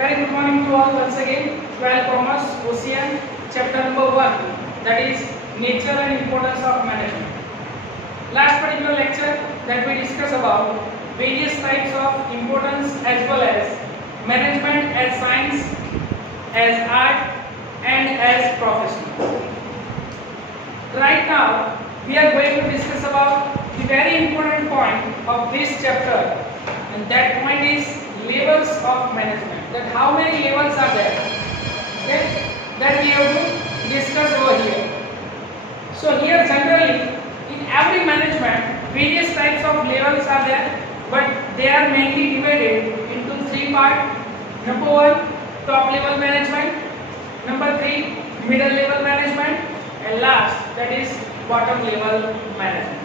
Very good morning to all once again. 12 Commerce Ocean chapter number 1, that is nature and importance of management. Last particular lecture that we discussed about various types of importance as well as management as science, as art and as profession. Right now we are going to discuss about the very important point of this chapter, and that point is levels of management. That how many levels are there? Okay, that we have to discuss over here. So here generally in every management various types of levels are there, but they are mainly divided into three parts. Number 1, top level management. Number 3, middle level management, and last, that is bottom level management.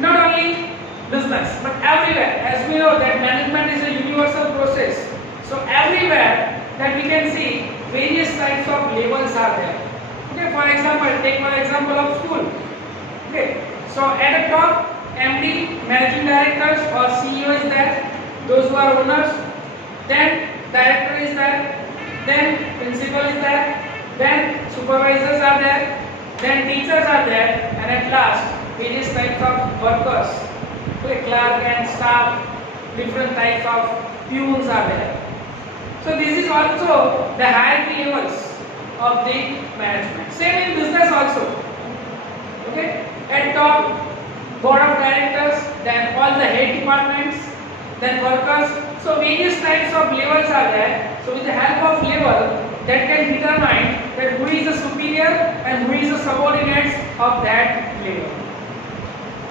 Not only business but everywhere, as we know that management is a universal process, so everywhere that we can see various types of levels are there. Okay, for example, take one example of school. Okay, so at the top, MD, managing directors or CEO is there, those who are owners. Then director is there, then principal is there, then supervisors are there, then teachers are there, and at last various types of workers, okay, clerk and staff, different types of peons are there. So this is also the hierarchy levels of the management. Same in business also. Okay, at top, board of directors, then all the head departments, then workers. So various types of levels are there. So with the help of level, that can determine that who is the superior and who is the subordinate of that level.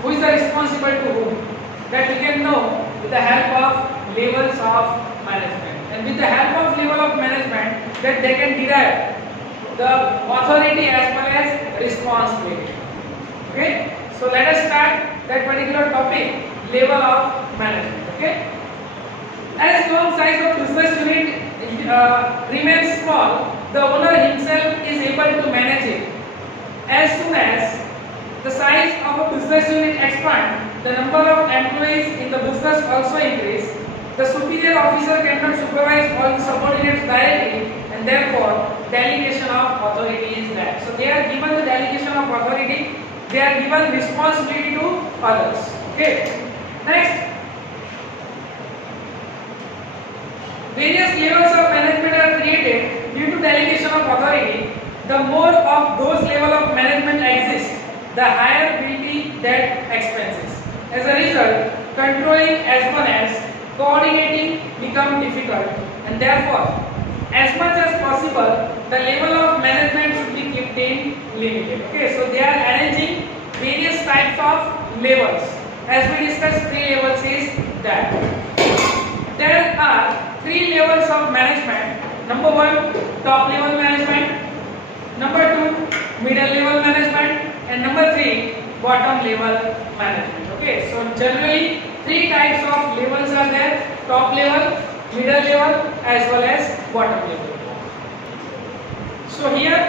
Who is the responsible to whom? That we can know with the help of levels of management. And with the help of level of management, that they can derive the authority as well as responsibility. Okay? So let us start that particular topic, level of management. Okay? As long size of business unit remains small, the owner himself is able to manage it. As soon as the size of a business unit expands, the number of employees in the business also increase. The superior officer cannot supervise all the subordinates directly, and therefore delegation of authority is there. So they are given the delegation of authority, they are given responsibility to others. Okay. Next, various levels of management are created due to delegation of authority. The more of those level of management exist, the higher will be that expenses. As a result, controlling as well as coordinating become difficult, and therefore, as much as possible, the level of management should be kept in limited. Okay, so they are arranging various types of levels. As we discussed, 3 levels is that. There are 3 levels of management. Number 1, top level management. Number 2, middle level management, and number 3, bottom level management. Okay, so generally 3 types of levels are there: top level, middle level, as well as bottom level. So here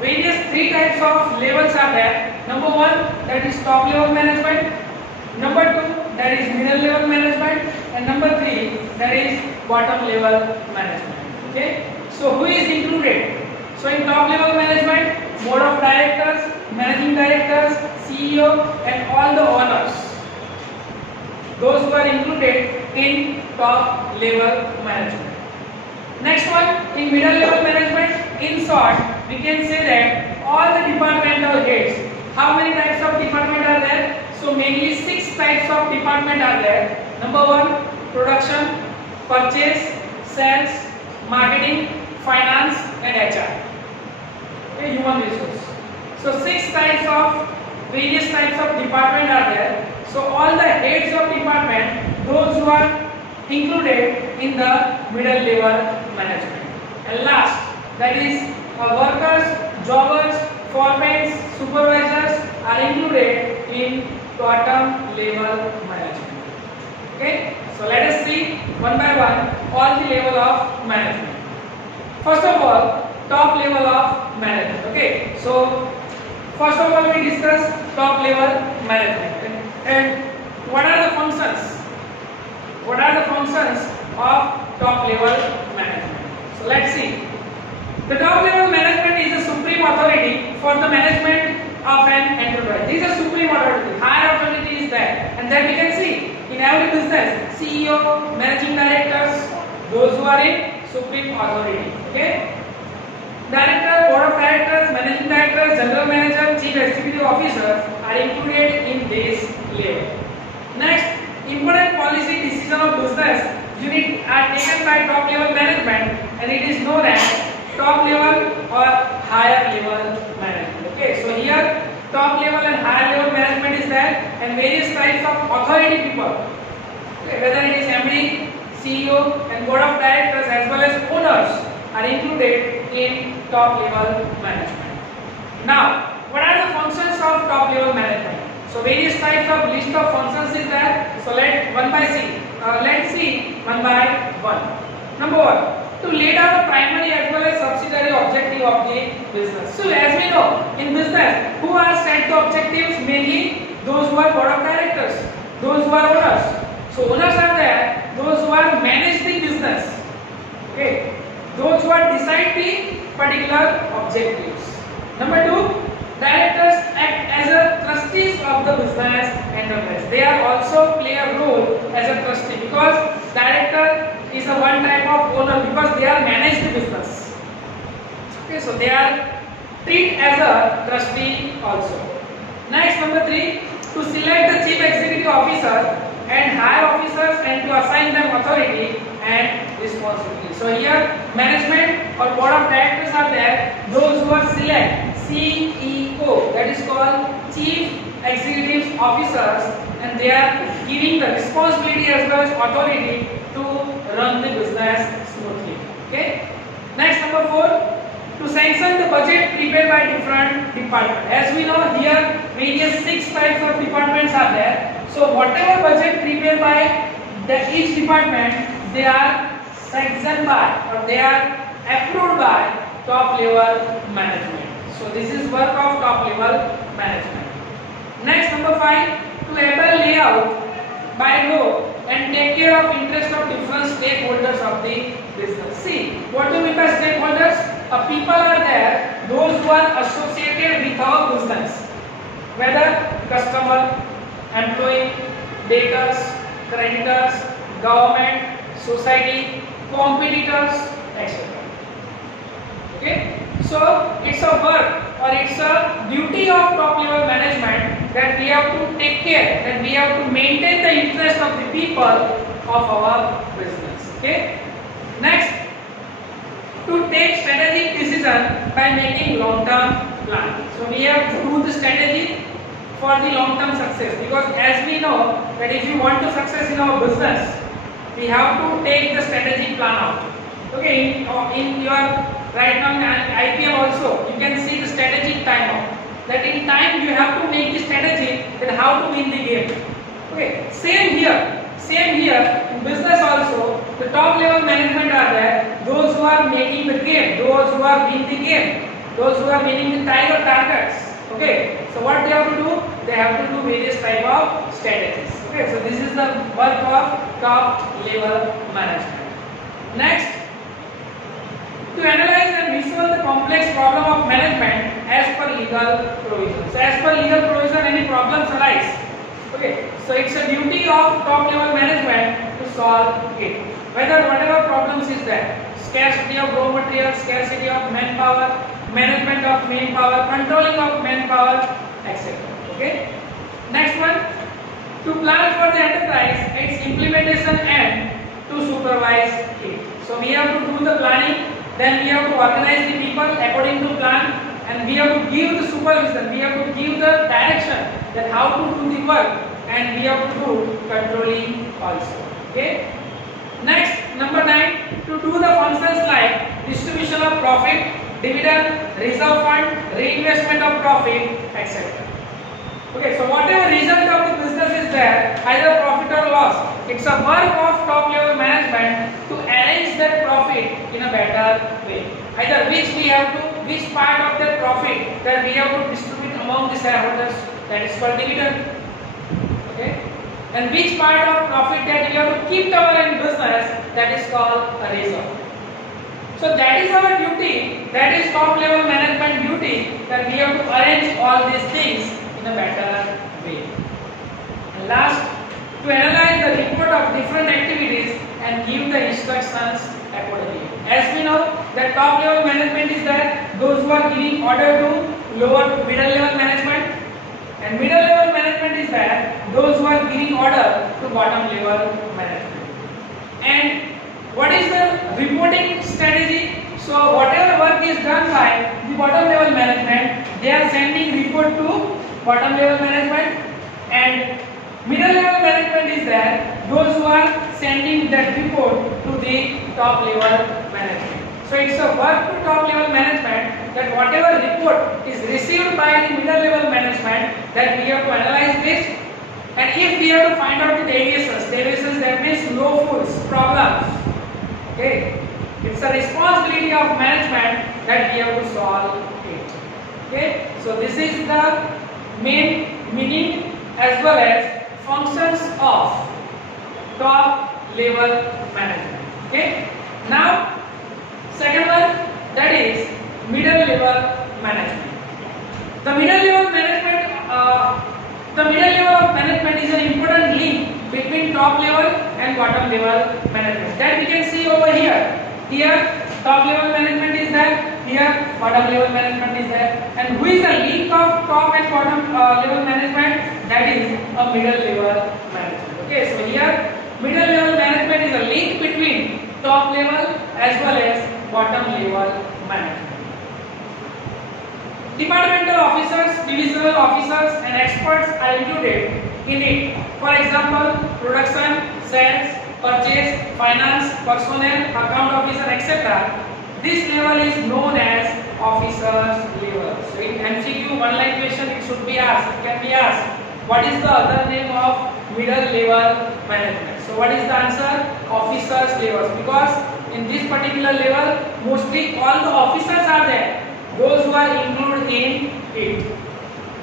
various 3 types of levels are there. Number 1, that is top level management. Number 2, that is middle level management, and number 3, that is bottom level management. Okay, so who is included? So in top level management, board of directors, managing directors, CEO, and all the owners, those who are included in top level management. Next one, in middle level management, in short we can say that all the departmental heads. How many types of department are there? So mainly 6 types of department are there. Number 1, production, purchase, sales, marketing, finance, and HR. Okay, human resource. So 6 types of various types of department are there. So all the heads of department, those who are included in the middle level management. And last, that is workers, jobbers, foremen, supervisors are included in bottom level management. Okay, so let us see one by one all the level of management. First of all, top level of management. Okay, so first of all we discuss top level management. And what are the functions? What are the functions of top level management? for the management of an enterprise. This is a supreme authority. Higher authority is there, and then we can see in every business, CEO, managing directors, those who are in supreme authority. Okay. Director, board of directors, managing directors, general manager, chief executive officers are included in this level. Next, important policy decision of business unit are taken by top level management, and it is known as top level or higher level management. Okay, so here top level and higher level management is there, and various types of authority people. Okay, whether it is MD, CEO, and board of directors as well as owners are included in top level management. Now, what are the functions of top level management? So various types of list of functions is there. So let's see one by one. Number one, to lay down the primary as well as subsidiary objective of the business. So as we know, in business, who are set the objectives? Mainly those who are board of directors, those who are owners. So owners are there, those who are manage the business. Okay, those who are decide the particular objectives. Number two, directors act as a trustees of the business enterprise. They are also play a role as a trustee, because director is a one type of owner, because they are manage the business. Okay, so they are treat as a trustee also. Next, number three, to select the chief executive officer and higher officers and to assign them authority and responsibility. So here management or board of directors are there, those who are select CEO, that is called chief executive officers, and they are giving the responsibility as well as authority to run the business smoothly. Okay. Next, number four, to sanction the budget prepared by different departments. As we know, here various 6 types of departments are there. So whatever budget prepared by each department, they are sanctioned by or they are approved by top level management. So this is work of top level management. Next, number 5, to able layout by law and take care of interest of different stakeholders of the business. See, what do we mean by stakeholders? People are there, those who are associated with our business, whether customer, employee, debtors, creditors, government, society, competitors, etc. Okay, so it's a work or it's a duty of top level management that we have to take care, that we have to maintain the interest of the people of our business. Okay. Next, to take strategic decision by making long-term plan. So we have to do the strategy for the long-term success, because as we know that if you want to success in our business, we have to take the strategy plan out. Okay, in your right now in IPL also, you can see the strategic time out. That in time you have to make the strategy that how to win the game. Okay, same here in business also, the top level management are there, those who are making the game, those who are winning the game, those who are winning the tiger targets. Okay, so what they have to do? They have to do various type of strategies. Okay, so this is the work of top level management. Next, to analyze and resolve the complex problem of management as per legal provisions. So as per legal provision, any problems arise. Okay, so it's a duty of top level management to solve it. Whether whatever problems is there, scarcity of raw material, scarcity of manpower, management of manpower, controlling of manpower, etc. Okay. Next one, to plan for the enterprise, its implementation and to supervise it. So we have to do the planning, then we have to organize the people according to plan, and we have to give the supervision, we have to give the direction that how to do the work, and we have to do controlling also. Okay. Next, number 9, to do the functions like distribution of profit, dividend, reserve fund, reinvestment of profit, etc. Okay, so whatever result of the business is there, either profit or loss, it's a work of top level management to arrange that profit in a better way. Either which part of that profit that we have to distribute among the shareholders, that is called dividend. Okay, and which part of profit that we have to keep our in business, that is called a reserve. So that is our duty that is top level management duty, that we have to arrange all these things in a better way. And last, to analyze the report of different activities and give the instructions accordingly. As we know that top level management is that those who are giving order to middle level management, and middle level management is that those who are giving order to bottom level management. And what is the reporting strategy? So whatever work is done by the bottom level management, they are sending report to bottom level management, and middle level management is that those who are sending that report to the top level management. So it's a work to top level management that whatever report is received by the middle level management, that we have to analyze this, and if we have to find out the deviations that means no fools, problems. Okay, it's a responsibility of management that we have to solve it. Okay, so this is the main meaning as well as functions of top level management. Okay, now second one, that is middle level management. The middle level management is an important link between top level and bottom level management. That we can see over here. Here top level management is there, here bottom level management is there, and who is the link of top and bottom level management? That is a middle level management. Okay, so here middle level management is a link between top level as well as bottom level management. Departmental officers, divisional officers and experts are included in it. For example, production, sales, purchase, finance, personnel, account officer, etc. This level is known as officers level. So in MCQ one line question it should be asked, it can be asked, what is the other name of middle level management? So what is the answer? Officers levels, because in this particular level mostly all the officers are there, those who are included in it.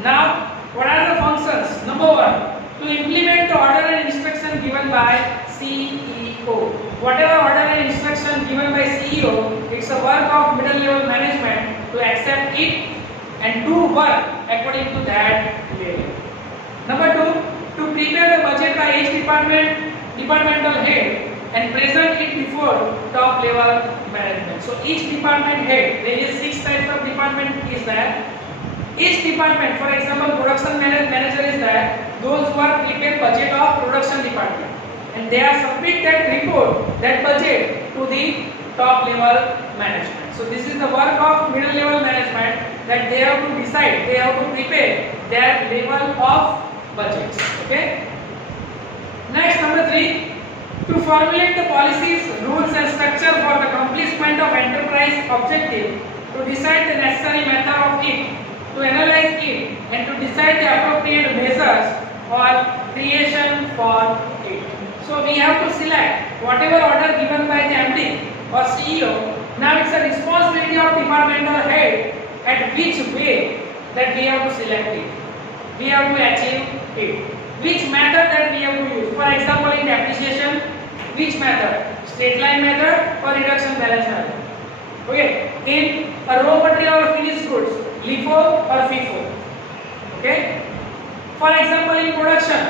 Now what are the functions? Number one, to implement the order and instruction given by CEO. Whatever order and instruction given by CEO, it's a work of middle level management to accept it and do work according to that level. Number two, to prepare the budget by each departmental head and present it before top level management. So each department head, there is 6 types of department is there. Each department, for example, production manager is there, those who are prepare budget of production department, and they are submit that report, that budget to the top level management. So this is the work of middle level management, that they have to decide, they have to prepare their level of budgets. Okay. Next, number 3. To formulate the policies, rules and structure for the accomplishment of enterprise objective, to decide the necessary method of it, to analyze it, and to decide the appropriate measures or creation for it. So we have to select whatever order given by the MD or CEO. Now it's a responsibility of departmental head at which way that we have to select it, we have to achieve it, which method that we have to use. For example, in depreciation, which method? Straight line method or reduction balance method? Okay. In a raw material or finished goods, LIFO or FIFO? Okay. For example, in production,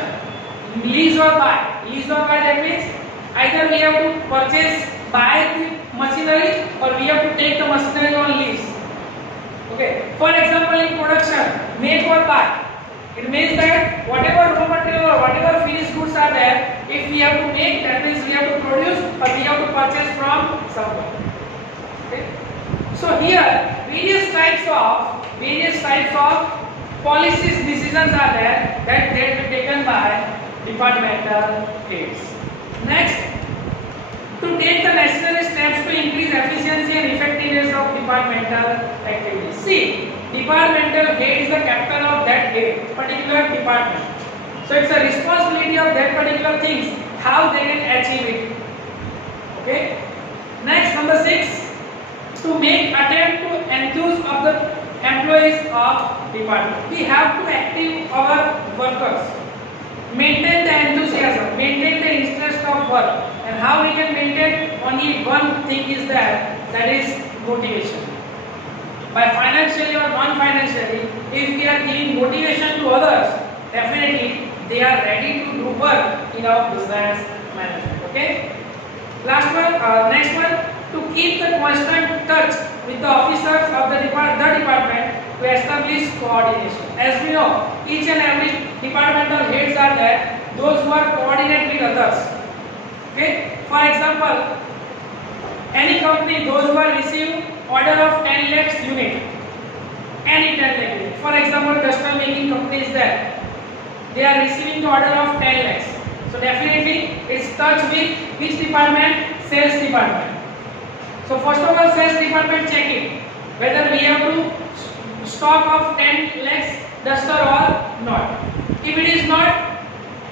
lease or buy. Lease or buy, that means either we have to buy the machinery, or we have to take the machinery on lease. Okay. For example, in production, make or buy. It means that whatever raw material or whatever finished goods are there, if we have to make, that means we have to produce or we have to purchase from someone. Okay. So here various types of policies decisions are there that they will be taken by departmental heads. Next, to take the necessary steps to increase efficiency and effectiveness of departmental activities. See, departmental head is the captain of that particular department. So it's a responsibility of that particular things, how they can achieve it. Okay. Next, number 6, to make attempt to enthuse of the employees of department. We have to active our workers, maintain the enthusiasm, maintain the interest of work, and how we can maintain, only one thing is that is motivation. by financially or non-financially, if we are giving motivation to others, definitely they are ready to do work in our business management. Okay. Last one, next one, to keep the constant touch with the officers of the department to establish coordination. As we know, each and every departmental heads are there, those who are coordinate with others. Okay. For example, any company, those who are receive order of 10 lakhs unit, any 10 lakh unit. For example, custom making company is there. They are receiving the order of 10 lakhs. So definitely it's touch with which department? Sales department. So first of all, sales department check it whether we have to stock of 10 lakhs duster or not. If it is not,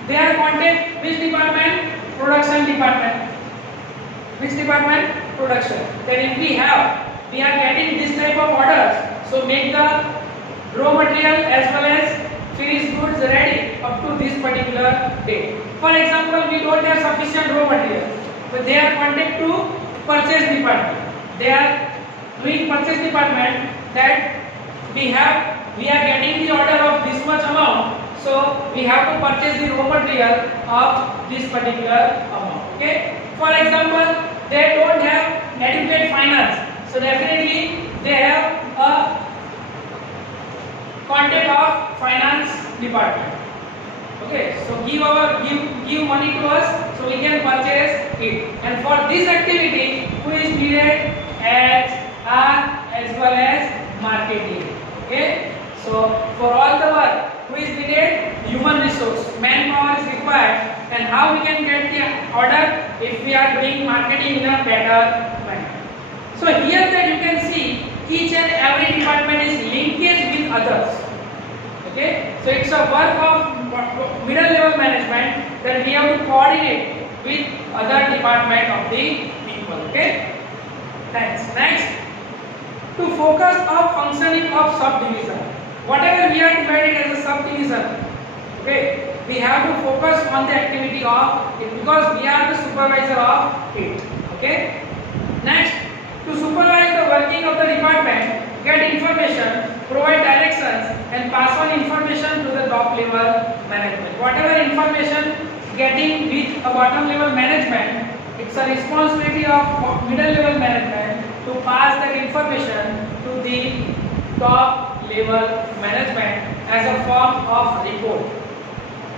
they are contact which department? Production department. Which department? Production. Then if we are getting this type of orders, so make the raw material as well as finished goods ready up to this particular date. For example, we don't have sufficient raw material, but they are contact to purchase department. They are doing purchase department that we are getting the order of this much amount, so we have to purchase the raw material of this particular amount. Okay. For example, they don't have adequate finance, so definitely they have a contact of finance department. Okay, so give money to us so we can purchase it. And for this activity, who is needed? HR as well as marketing. Okay, so for all the work, who is needed? Human resource, manpower is required. And how we can get the order? If we are doing marketing in a better manner. So here that you can see each and every department is linkage with others. Okay, so it's a work of middle level management that we have to coordinate with other department of the people. Okay, thanks. Next, to focus on functioning of subdivision. Whatever we are divided as a subdivision, okay, we have to focus on the activity of it because we are the supervisor of it. Okay. Next, to supervise the working of the department, get information, provide directions, and pass on information to the top level management. Whatever information getting with a bottom level management, it's a responsibility of middle level management to pass that information to the top level management as a form of report.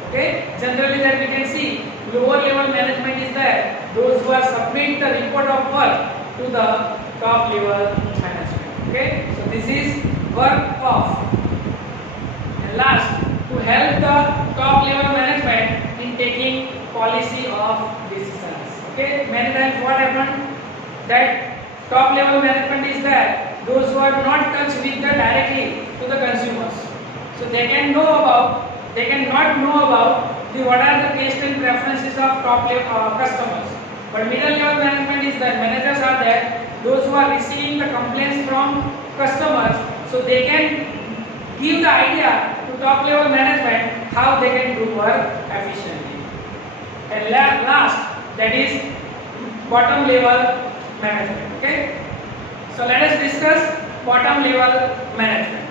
Okay, generally that we can see lower level management is there, those who are submit the report of work to the top level management. Okay, so this is work of. And last, to help the top level management in taking policy of decisions. Okay, many times what happened that top level management is there, those who are not touched with the directly to the consumers, so they cannot know about what are the taste and preferences of top level customers. But middle level management is that managers are there, those who are receiving the complaints from customers, so they can give the idea to top level management how they can do work efficiently. And last, that is bottom level management. Okay, so let us discuss bottom level management.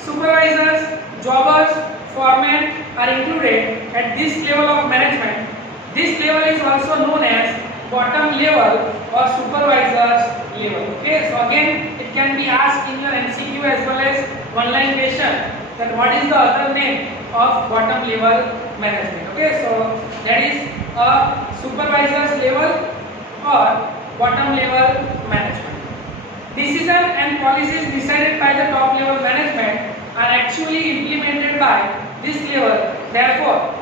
Supervisors, jobbers, foremen are included at this level of management. This level is also known as bottom level or supervisors level. Okay, so again it can be asked in your MCQ as well as one-line question that what is the other name of bottom level management. Okay, so that is a supervisors level or bottom level management. Decision and policies decided by the top level management are actually implemented by this level. Therefore,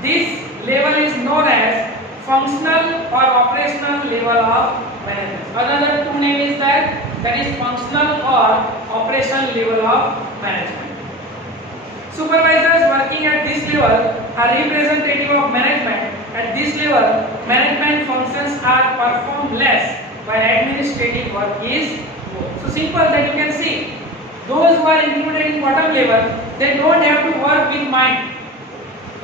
this level is known as functional or operational level of management. Another two name is that is functional or operational level of management. Supervisors working at this level are representative of management. At this level, management functions are performed less while administrative work is more. So simple that you can see. Those who are included in bottom level, they don't have to work with mind.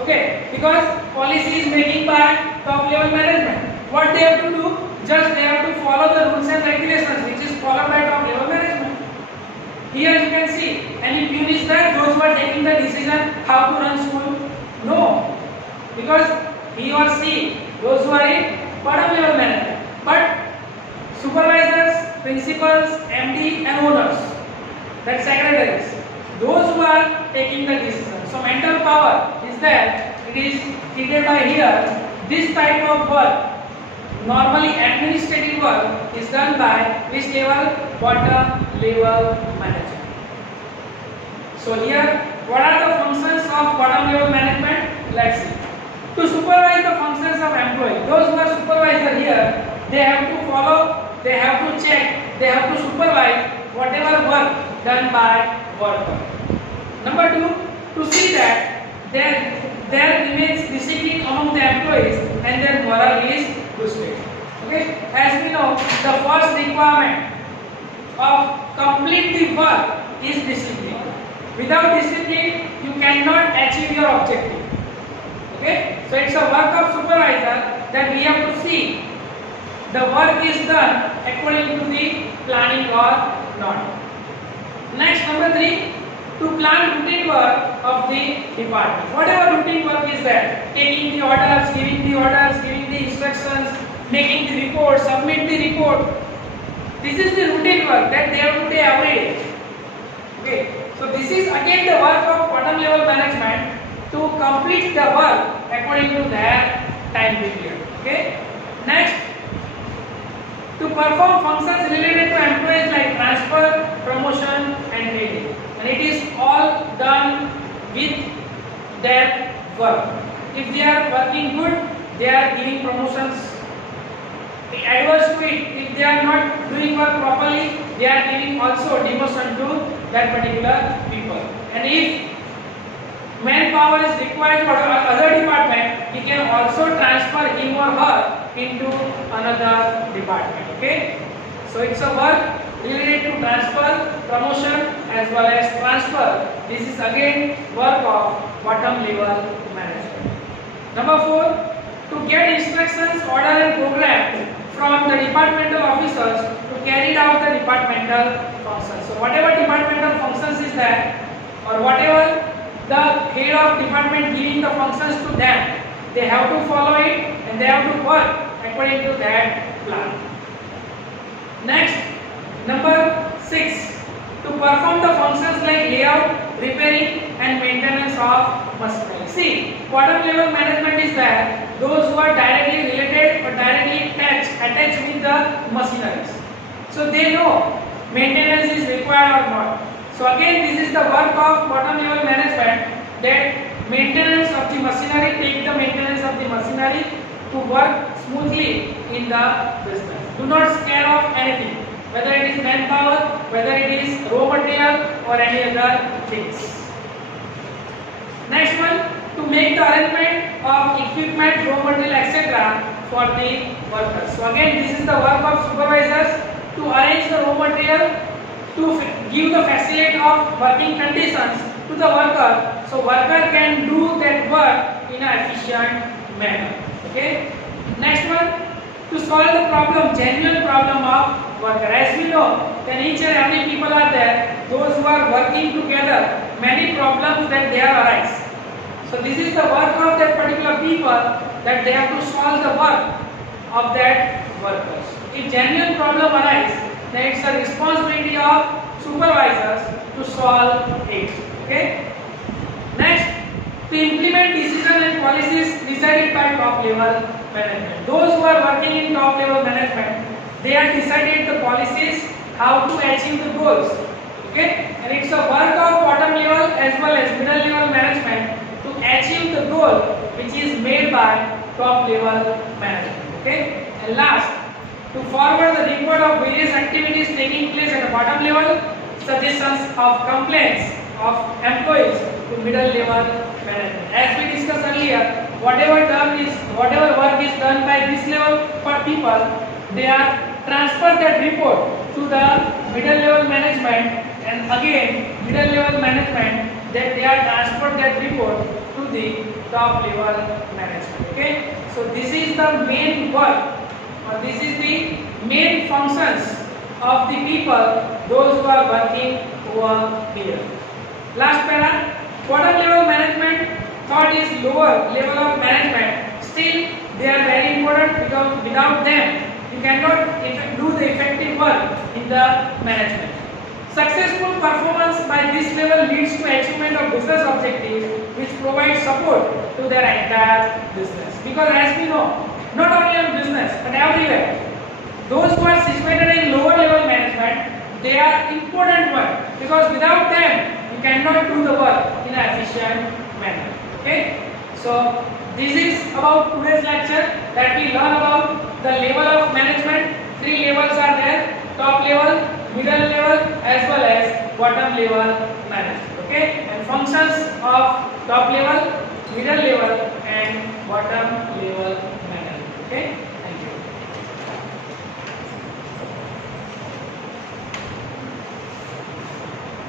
Okay, because policy is making by top level management. What they have to do? Just they have to follow the rules and regulations which is followed by top level management. Here you can see any pune is there, those who are taking the decision how to run school? No, because he or she, those who are in bottom level management. But supervisors, principals, MD and owners, that secretaries, those who are taking the decision. So mental power is there, it is hidden by here. This type of work, normally administrative work, is done by which level? Bottom level management. So here, what are the functions of bottom level management? Let's see. To supervise the functions of employee, those who are supervisor here, they have to follow, they have to check, they have to supervise whatever work done by worker. Number 2, to see that there remains discipline among the employees and their morale is boosted. Okay, as we know, the first requirement of complete the work is discipline. Without discipline, you cannot achieve your objective. Okay, so it's a work of supervisor that we have to see the work is done according to the planning or not. Next, number 3, to plan routine work of the department. Whatever routine work is there, taking the orders, giving the instructions, making the report, submit the report. This is the routine work that they have to do every day. Okay, so this is again the work of bottom level management to complete the work according to their time period. Okay. Next, to perform functions related to employees like transfer, promotion and training, and it is all done with their work. If they are working good, they are giving promotions. Adverse to it, if they are not doing work properly, they are giving also demotion to that particular people. And if manpower is required for other department, he can also transfer him or her into another department. Okay, so it's a work related to transfer, promotion as well as transfer. This is again work of bottom level management. Number 4, to get instructions, order and program from the departmental officers to carry out the departmental functions. So whatever departmental functions is there, or whatever the head of department giving the functions to them, they have to follow it and they have to work according to that plan. Next, number 6, to perform the functions like layout, repairing and maintenance of machinery. See, bottom level management is there, those who are directly related or directly attached with the machineries. So they know maintenance is required or not. So again, this is the work of bottom level management, that maintenance of the machinery, take the maintenance of the machinery to work smoothly in the business. Do not scare off anything, whether it is manpower, whether it is raw material or any other things. Next one, to make the arrangement of equipment, raw material, etc. for the workers. So again, this is the work of supervisors to arrange the raw material, to give the facility of working conditions to the worker, so worker can do that work in an efficient manner. Okay. Next one, to solve the problem, genuine problem of worker. As we know, then each and every people are there, those who are working together, many problems that they are arise. So this is the work of that particular people, that they have to solve the work of that workers. If genuine problem arises, then it's the responsibility of supervisors to solve it. Okay. Next, to implement decisions and policies decided by top level management. Those who are working in top level management, they have decided the policies how to achieve the goals. Okay, and it's a work of bottom level as well as middle level management to achieve the goal which is made by top level management. Okay, and last, to forward the report of various activities taking place at the bottom level, suggestions of complaints of employees to middle level management. As we discussed earlier, whatever work is done by this level for people, they are transfer that report to the middle level management, and again middle level management, that they are transferred that report to the top level management. Okay, so this is the main work, or this is the main functions of the people, those who are working over here. Last para, bottom level management, third is lower level of management. Still, they are very important because without them, you cannot do the effective work in the management. Successful performance by this level leads to achievement of business objectives, which provide support to their entire business. Because as we know, not only on business but everywhere, those who are situated in lower level management, they are important one, because without them you cannot do the work in an efficient manner. Okay, so this is about today's lecture, that we learn about the level of management. 3 levels are there: top level, middle level, as well as bottom level management. Okay, and functions of top level, middle level, and bottom level management. Okay.